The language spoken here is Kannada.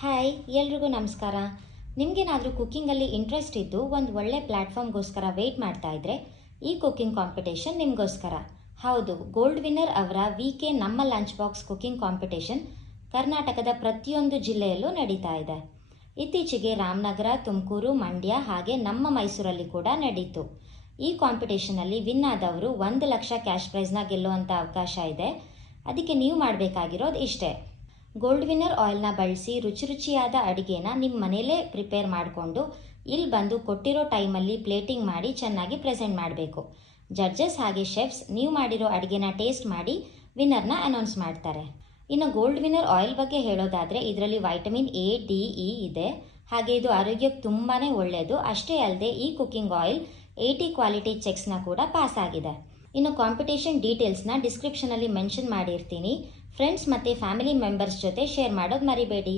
ಹಾಯ್ ಎಲ್ರಿಗೂ ನಮಸ್ಕಾರ. ನಿಮಗೇನಾದರೂ ಕುಕ್ಕಿಂಗಲ್ಲಿ ಇಂಟ್ರೆಸ್ಟ್ ಇದ್ದು ಒಂದು ಒಳ್ಳೆ ಪ್ಲ್ಯಾಟ್ಫಾರ್ಮ್ಗೋಸ್ಕರ ವೆಯ್ಟ್ ಮಾಡ್ತಾ ಇದ್ದರೆ ಈ ಕುಕ್ಕಿಂಗ್ ಕಾಂಪಿಟೇಷನ್ ನಿಮಗೋಸ್ಕರ. ಹೌದು, ಗೋಲ್ಡ್ ವಿನ್ನರ್ ಅವರ VK ನಮ್ಮ ಲಂಚ್ ಬಾಕ್ಸ್ ಕುಕ್ಕಿಂಗ್ ಕಾಂಪಿಟೇಷನ್ ಕರ್ನಾಟಕದ ಪ್ರತಿಯೊಂದು ಜಿಲ್ಲೆಯಲ್ಲೂ ನಡೀತಾ ಇದೆ. ಇತ್ತೀಚೆಗೆ ರಾಮನಗರ, ತುಮಕೂರು, ಮಂಡ್ಯ ಹಾಗೆ ನಮ್ಮ ಮೈಸೂರಲ್ಲಿ ಕೂಡ ನಡೀತು. ಈ ಕಾಂಪಿಟೇಷನಲ್ಲಿ ವಿನ್ ಆದವರು 1 ಲಕ್ಷ ಕ್ಯಾಶ್ ಪ್ರೈಸ್ನ ಗೆಲ್ಲುವಂಥ ಅವಕಾಶ ಇದೆ. ಅದಕ್ಕೆ ನೀವು ಮಾಡಬೇಕಾಗಿರೋದು ಇಷ್ಟೇ: ಗೋಲ್ಡ್ ವಿನ್ನರ್ ಆಯಿಲ್ನ ಬಳಸಿ ರುಚಿಯಾದ ಅಡುಗೆನ ನಿಮ್ಮ ಮನೇಲೇ ಪ್ರಿಪೇರ್ ಮಾಡಿಕೊಂಡು ಇಲ್ಲಿ ಬಂದು ಕೊಟ್ಟಿರೋ ಟೈಮಲ್ಲಿ ಪ್ಲೇಟಿಂಗ್ ಮಾಡಿ ಚೆನ್ನಾಗಿ ಪ್ರೆಸೆಂಟ್ ಮಾಡಬೇಕು. ಜಡ್ಜಸ್ ಹಾಗೆ ಶೆಫ್ಸ್ ನೀವು ಮಾಡಿರೋ ಅಡುಗೆನ ಟೇಸ್ಟ್ ಮಾಡಿ ವಿನ್ನರ್ನ ಅನೌನ್ಸ್ ಮಾಡ್ತಾರೆ. ಇನ್ನು ಗೋಲ್ಡ್ ವಿನ್ನರ್ ಆಯಿಲ್ ಬಗ್ಗೆ ಹೇಳೋದಾದರೆ ಇದರಲ್ಲಿ ವೈಟಮಿನ್ A, D, E ಇದೆ. ಹಾಗೆ ಇದು ಆರೋಗ್ಯಕ್ಕೆ ತುಂಬಾ ಒಳ್ಳೆಯದು. ಅಷ್ಟೇ ಅಲ್ಲದೆ ಈ ಕುಕ್ಕಿಂಗ್ ಆಯಿಲ್ 80 ಕ್ವಾಲಿಟಿ ಚೆಕ್ಸ್ನ ಕೂಡ ಪಾಸ್ ಆಗಿದೆ. ಇನ್ನು ಕಾಂಪಿಟೇಷನ್ ಡೀಟೇಲ್ಸ್ನ ಡಿಸ್ಕ್ರಿಪ್ಷನಲ್ಲಿ ಮೆನ್ಷನ್ ಮಾಡಿರ್ತೀನಿ. ಫ್ರೆಂಡ್ಸ್ ಮತ್ತು ಫ್ಯಾಮಿಲಿ ಮೆಂಬರ್ಸ್ ಜೊತೆ ಶೇರ್ ಮಾಡೋದು ಮರಿಬೇಡಿ.